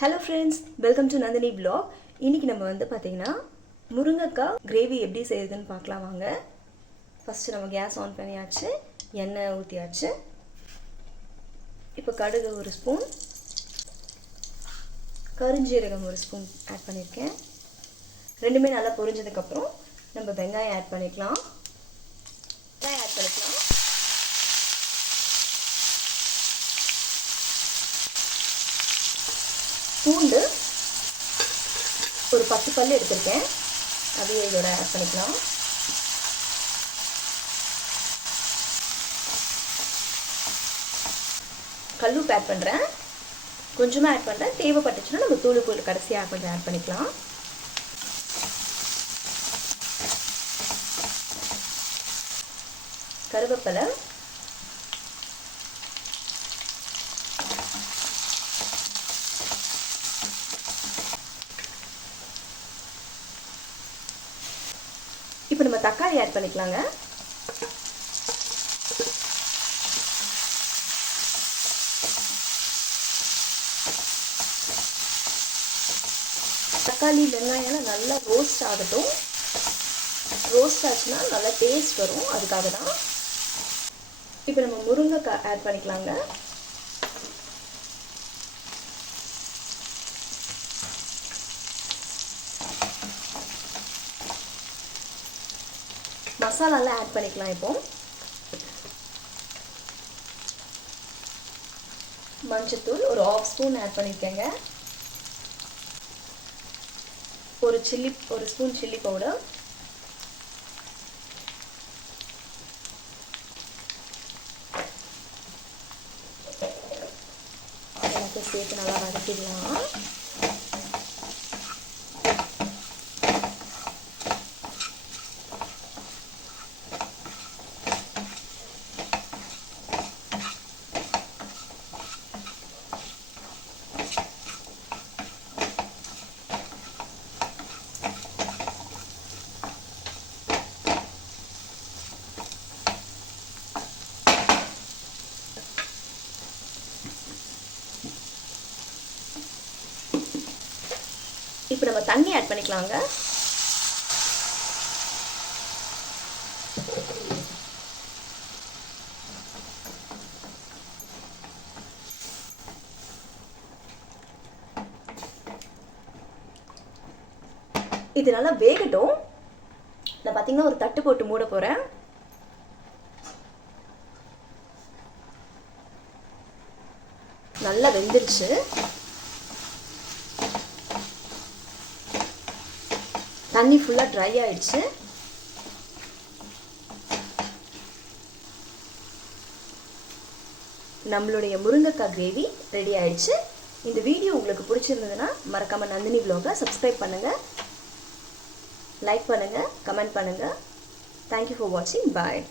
Hello friends welcome to Nandini blog இன்றைக்கி நம்ம வந்து பார்த்திங்கன்னா முருங்கைக்காய் கிரேவி எப்படி செய்யுதுன்னு பார்க்கலாம் வாங்க. ஃபஸ்ட்டு நம்ம கேஸ் ஆன் பண்ணியாச்சு எண்ணெய் ஊற்றியாச்சு இப்போ கடுகு ஒரு ஸ்பூன் கருஞ்சீரகம் ஒரு ஸ்பூன் ஆட் பண்ணியிருக்கேன் ரெண்டுமே நல்லா பொரிஞ்சதுக்கப்புறம் நம்ம வெங்காயம் ஆட் பண்ணிக்கலாம் வெங்காயம் ஆட் பண்ணிக்கலாம் பூண்டு ஒரு பத்து பல் எடுத்திருக்கேன். அதையே இதோட ஆட் பண்ணிக்கலாம். கல்லுப்பு ஆட் பண்ணுறேன் கொஞ்சமாக ஆட் பண்ணுறேன் தேவைப்பட்டுச்சுன்னா நம்ம தூள் தூள் கடைசியாக கொஞ்சம் ஆட் பண்ணிக்கலாம். கருவேப்பிலை இப்போ நம்ம தக்காளி ஆட் பண்ணிக்கலாங்க. தக்காளி வெங்காயம்லாம் நல்லா ரோஸ்ட் ஆகட்டும். ரோஸ்ட் ஆச்சுன்னா நல்லா டேஸ்ட் வரும். அதுக்காக தான் இப்போ நம்ம முருங்கைக்காய் ஆட் பண்ணிக்கலாங்க. மசாலாலாம் ஆட் பண்ணிக்கலாம் இப்போ. மஞ்சத்தூள் ஒரு ஆஃப் ஸ்பூன் ஆட் பண்ணியிருக்கேங்க ஒரு சில்லி ஒரு ஸ்பூன் சில்லி பவுடர் சேர்த்து நல்லா வதக்கிடலாம். இப்போ நம்ம தண்ணி ஆட் பண்ணிக்கலாங்க. இது நல்லா வேகட்டும். நான் பார்த்தீங்கன்னா ஒரு தட்டு போட்டு மூட போகிறேன் நல்லா வெந்துருச்சு. தண்ணி ஃபுல்லாக ட்ரை ஆயிடுச்சு. நம்மளுடைய முருங்கைக்காய் கிரேவி ரெடி ஆயிடுச்சு. இந்த வீடியோ உங்களுக்கு பிடிச்சிருந்ததுன்னா மறக்காமல் நந்தினி வ்ளாகை சப்ஸ்கிரைப் பண்ணுங்கள் லைக் பண்ணுங்கள் கமெண்ட் பண்ணுங்கள் தேங்க்யூ ஃபார் வாட்சிங் பாய்